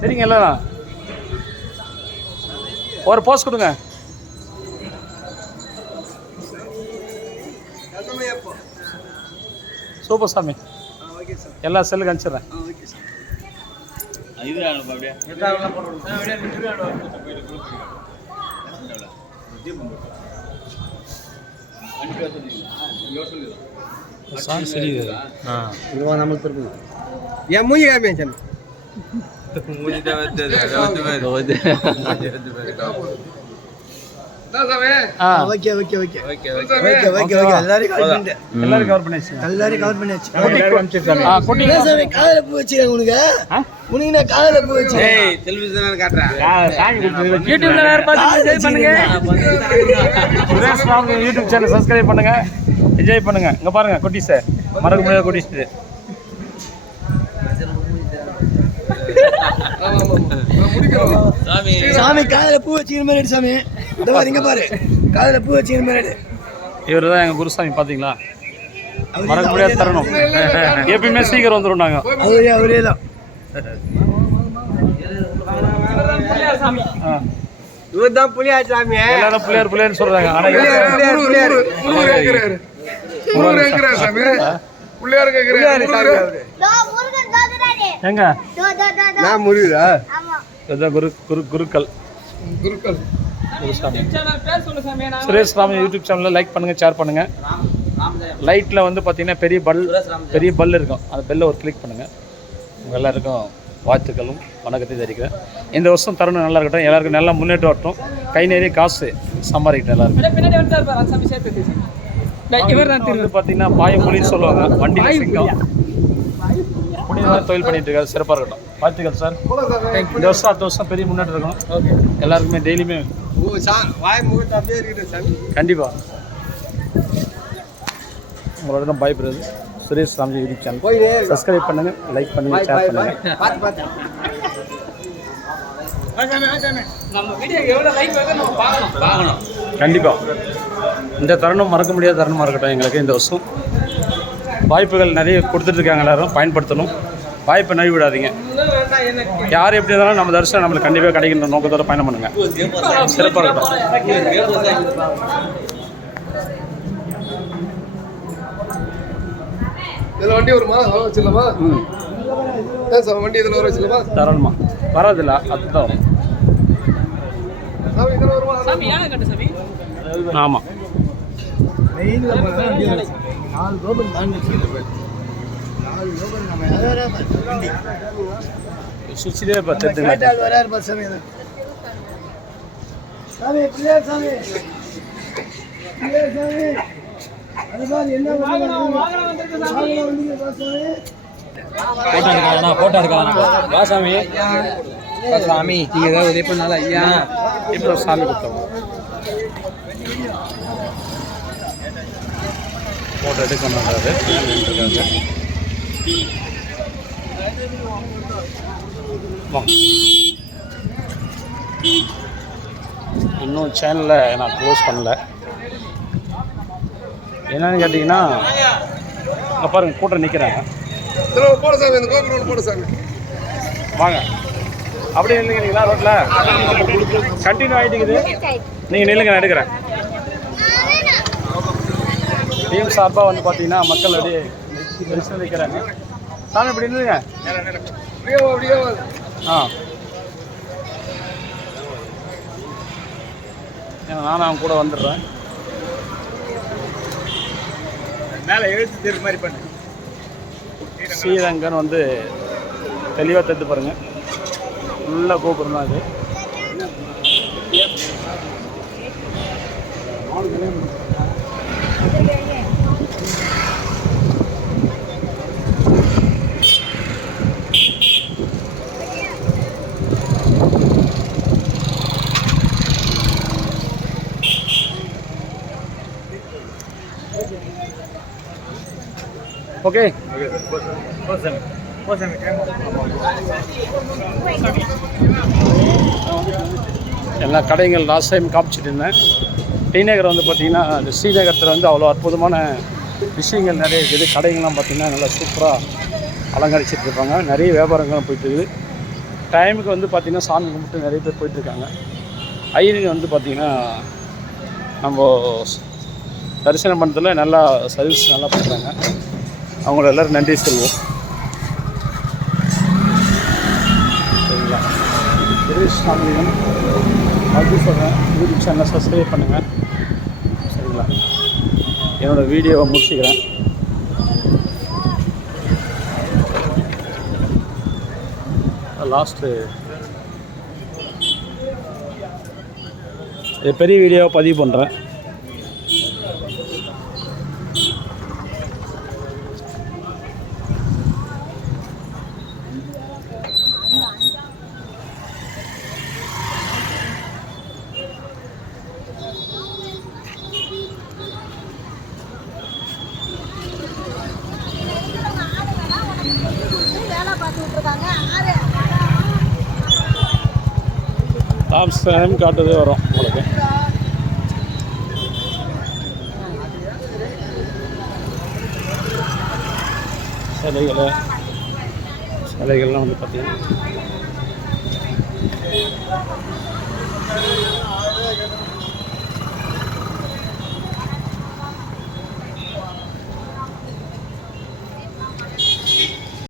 சரிங்க எல்லாம் ஒரு போஸ்ட் கொடுங்க. சூப்பர் சாமி. எல்லா செல்லுக்கு அனுப்பிச்சிடுறேன். சாமி சரி என் மூஞ்சி காமியா சாமி ஆ ஓகே ஓகே ஓகே. ஓகே ஓகேவா? ஓகே. ஓகே எல்லாரையும் கவர் பண்ணிட்டேன் எல்லாரும் கவர் பண்ணியாச்சு. எல்லாரையும் கவர் பண்ணியாச்சு. குட்டி சாமி காதல பூ வச்சிருக்காங்க உனக்கு? ஆ? உனக்கு நான் காதல பூ வச்சிருக்கேன் யூடியூப்ல வேற பார்த்து என்ஜாய் பண்ணுங்க. Suresh Ram YouTube channel subscribe பண்ணுங்க. என்ஜாய் பண்ணுங்க. இங்க பாருங்க குட்டீஸ். மறக்க முடியாத குட்டீஸ் சாமி காதல பூ வச்சிக்கிற மாதிரி சாமி. இங்க பாரு. காதல பூ வச்சிக்கிற மாதிரி இவர் தான் எங்க குருசாமி பாத்தீங்களா? மறக்க முடியாத தருணம். எப்பயுமே சீக்கிரம் வந்துடும் நாங்க. அவரே அவரே தான். இவர் தான் சாமி. எல்லாரும் பிள்ளையார் பிள்ளையார்னு சொல்றாங்க. ஆனா புளியார் புளியார் புள்ளையார் புளியார் சாமி. தோ முருகன் தோதுறாரு எங்க? நான் முருகா? ஆமா. இதுதான் குரு குரு குருக்கள். குருசாமி சுரேஷ் ராம் யூடியூப் சேனலில் லைக் பண்ணுங்க ஷேர் பண்ணுங்க. லைட்டில் வந்து பார்த்தீங்கன்னா பெரிய பல் பெரிய பல் இருக்கும். அந்த பெல்லை ஒரு கிளிக் பண்ணுங்க. உங்கள் எல்லாருக்கும் வாழ்த்துக்களும் வணக்கத்தை தெரிவிக்கிறேன். இந்த வருஷம் தருணம் நல்லா இருக்கட்டும். எல்லாருக்கும் நல்லா முன்னேற்றம் வரட்டும் கை நிறைய காசு சம்பாதிக்கட்டும் எல்லாருக்கும். வந்து பார்த்தீங்கன்னா பாயமொழின்னு சொல்லுவாங்க. வண்டியில் சிங்கம். புனிதமான தொழில் பண்ணிட்டு இருக்காரு. சிறப்பாக இருக்கட்டும். வாழ்த்துக்கள் சார் இந்த வருஷம் அடுத்த வருஷம் பெரிய முன்னேற்றம் இருக்கும். எல்லாருக்குமே டெய்லியுமே வாய் முகத்து அப்படியே இருக்குது சாமி. கண்டிப்பாக உங்களோட பயப்படுறது. Suresh Ramji YouTube channel subscribe பண்ணுங்க லைக் பண்ணுங்க ஷேர் பண்ணுங்க. கண்டிப்பாக இந்த தருணம் மறக்க முடியாத தருணமாக இருக்கட்டும் எங்களுக்கு இந்த வருஷம். வாய்ப்புகள் நிறைய கொடுத்துட்ருக்காங்க எல்லாரும் பயன்படுத்தணும். வாய்ப்பை நழுவி விடாதீங்க யார் எப்படி இருந்தாலும் நம்ம தரிசனம் நம்மளுக்கு கண்டிப்பாக கிடைக்கின்ற நோக்கத்தோட பயணம் பண்ணுங்க. சிறப்பாக இருக்கட்டும் இதில் வண்டி வருமா? வர வச்சிடலாமா? சார் வண்டி இதில் வர வச்சிடலாமா? தாராளமாக வராதில்ல அதுதான் வரும்? சாமி இதில் வருமா ஆமாம் மெயின்ல போனா நாலு கோபுரம் தாண்டி வச்சிருக்கேன் நாலு கோபுரம் நம்ம சுவிட்சிலே பார்த்துட்டு கேட்டால் வராரு பாரு சாமி. சாமி பிள்ளையார் சாமி. பிள்ளையார் சாமி. அது பாரு என்ன போட்டோ எடுக்காதண்ணா போட்டோ எடுக்காதண்ணா வா சாமி. சாமி. நீங்க ஏதாவது உதவி பண்ணால ஐயா? இப்போ சாமி கொடுத்தோம். ஃபோட்டோ எடுக்கணுன்றாரு இருக்காங்க. இன்னும் சேனலை நான் க்ளோஸ் பண்ணல. என்னன்னு கேட்டிங்கன்னா அங்கே பாருங்கள் கூட்டம் நிற்கிறாங்க போட சாமி இந்த கோபுரம் போட சாமி. வாங்க. அப்படியே நில்லுங்கிறீங்களா ரோட்டில் கண்டினியூ ஆகிட்டுக்குது நீங்கள் நில்லுங்க நான் எடுக்கிறேன். டீம் சார்பாக வந்து பார்த்தீங்கன்னா மக்கள் அப்படியே வைக்கிறாங்க சாமி இப்படி வா. ஆ. நானும் அவன் கூட வந்துடுறேன். மேலே எழுத்து தீர்வு மாதிரி பண்ணு. ஸ்ரீரங்கன் வந்து தெளிவாக தத்து பாருங்க. ஃபுல்லாக கோபுரம் தான் இது ஓகே எல்லா கடைகள் லாஸ்ட் டைம் காமிச்சிட்டு இருந்தேன். டிநகர் வந்து பார்த்திங்கன்னா இந்த ஸ்ரீநகரத்தில் வந்து அவ்வளோ அற்புதமான விஷயங்கள் நிறைய இருக்குது. கடைகள்லாம் பார்த்திங்கன்னா நல்லா சூப்பராக அலங்கரிச்சிட்டு இருப்பாங்க நிறைய வியாபாரங்களும் போயிட்டு இருக்குது. டைமுக்கு வந்து பார்த்திங்கன்னா சாமி கும்பிட்டு நிறைய பேர் போயிட்டுருக்காங்க ஐயருங்க வந்து பார்த்திங்கன்னா நம்ம தரிசனம் பண்ணுறதுல நல்லா சர்வீஸ் நல்லா பண்ணுறாங்க அவங்கள எல்லோரும் நன்றி சொல்வோம் சரிங்களா? சுரேஷ் சாமியம் மறுபடியும் சொல்கிறேன் யூடியூப் சேனலை சப்ஸ்கிரைப் பண்ணுங்கள் சரிங்களா? என்னோடய வீடியோவை முடிச்சுக்கிறேன். லாஸ்ட்டு இது பெரிய வீடியோவை பதிவு பண்ணுறேன் டாப் டைம் வரும் உங்களுக்கு. சிலைகளை சிலைகள்லாம் வந்து பார்த்தீங்கன்னா